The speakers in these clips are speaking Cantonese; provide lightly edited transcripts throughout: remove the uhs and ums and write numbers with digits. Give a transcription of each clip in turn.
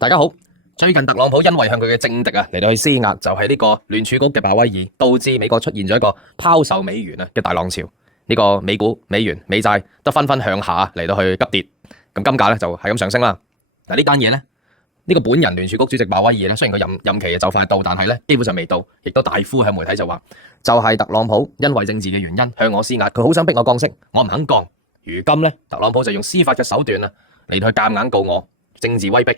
大家好，最近特朗普因為向佢嘅政敵嚟到去施壓，就係呢個聯儲局嘅鮑威爾，導致美國出現咗一個拋售美元嘅大浪潮。呢個美股、美元、美債都紛紛向下嚟到去急跌，咁金價咧就係咁上升啦。嗱，呢單嘢咧，呢個本人聯儲局主席鮑威爾咧，雖然佢任期就快到，但係咧基本上未到，亦都大呼向媒體就話，就係特朗普因為政治嘅原因向我施壓，佢好想逼我降息，我唔肯降。如今咧，特朗普就用司法嘅手段啊嚟到去夾硬告我政治威逼。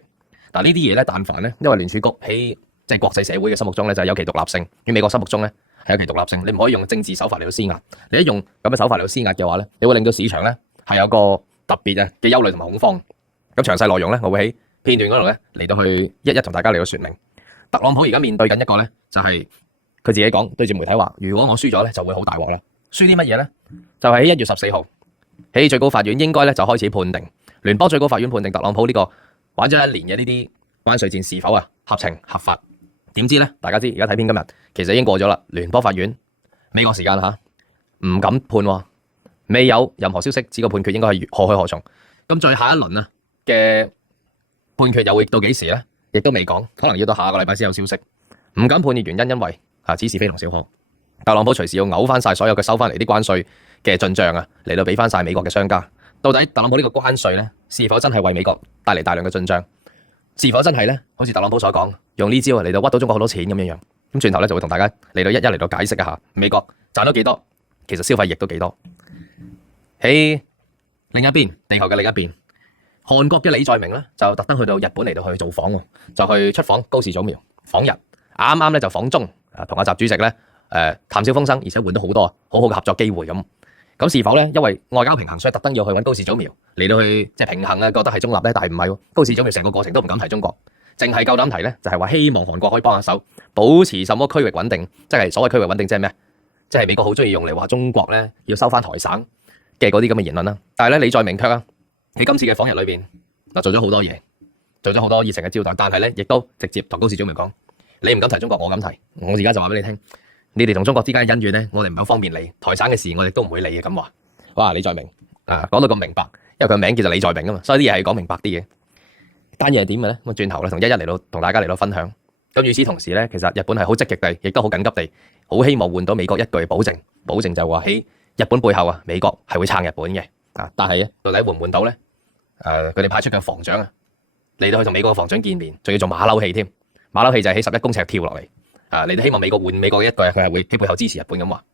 嗱，呢啲嘢咧，但凡咧，因為聯儲局喺即係國際社會嘅心目中咧，就係有其獨立性；於美國心目中咧，係有其獨立性。你唔可以用政治手法嚟到施壓。你一用咁嘅手法嚟到施壓嘅話咧，你會令到市場咧係有個特別嘅憂慮同埋恐慌。咁詳細內容咧，我會喺片段嗰度咧嚟到去一一同大家嚟到說明。特朗普而家面對緊一個咧，就係佢自己講對住媒體話：如果我輸咗咧，就會好大鑊啦。輸啲乜嘢咧？就喺1月14號喺最高法院應該咧就開始判定聯邦最高法院判定特朗普呢個玩咗1年嘅呢啲關稅戰是否合情合法？點知咧？大家知而家睇片今日其實已經過咗啦。聯邦法院美國時間唔敢判喎，未有任何消息指個判決應該係何去何從。咁再下一輪嘅判決又會到幾時咧？亦都未講，可能要到下個禮拜先有消息。唔敢判嘅原因因為此事非同小可，特朗普隨時要嘔翻晒所有佢收翻嚟啲關稅嘅進帳嚟到俾翻晒美國嘅商家。到底特朗普呢個關稅咧，是否真係為美國帶嚟大量嘅進帳？是否真係咧？好似特朗普所講，用呢招嚟到屈到中國好多錢咁樣樣。咁轉頭咧就會同大家嚟到一嚟到解釋一下美國賺咗幾多，其實消費亦都幾多。喺另一邊，地球嘅另一邊，韓國嘅李在明咧就特登去到日本嚟到去造訪，就去出訪高市早苗訪日，啱啱咧就訪中，同阿習主席咧談笑風生，而且換到好多好好嘅合作機會咁。咁是否咧因為外交平衡，所以特登要去揾高市早苗嚟到去即係平衡覺得係中立咧？但係唔係喎，高市早苗成個過程都唔敢提中國，淨係夠膽提咧，就係話希望韓國可以幫下手，保持什麼區域穩定，即係所謂區域穩定即係咩？即係美國好中意用嚟話中國咧要收翻台省嘅嗰啲咁嘅言論啦。但係咧李在明卻喺今次嘅訪日裏邊做咗好多嘢，做咗好多熱情嘅招待，但係咧亦都直接同高市早苗講：你唔敢提中國，我敢提。我而家就話俾你聽。你哋同中國之間嘅恩怨咧，我哋唔係好方便理。台省嘅事，我哋都唔會理嘅咁話。哇，李在明講到咁明白，因為佢名叫做李在明啊嘛，所以啲嘢係講明白啲嘅。單嘢係點嘅咧？咁轉頭咧，同一嚟到同大家嚟到分享。咁與此同時咧，其實日本係好積極地，亦都好緊急地，好希望換到美國一句保證，保證就話喺日本背後美國係會撐日本嘅。但係咧，到底換唔換到咧？佢哋派出嘅防長嚟到去同美國嘅防長見面，仲要做馬騮戲添。馬騮戲就係喺11公尺跳落嚟。你哋希望美國換美國嘅一句，佢係會喺背後支持日本咁話，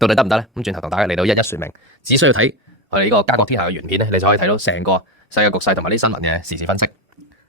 到底得唔得咧？咁轉頭同大家嚟到一一說明，只需要睇我哋呢個家國天下嘅原片咧，你就可以睇到成個世界局勢同埋呢啲新聞嘅時事分析。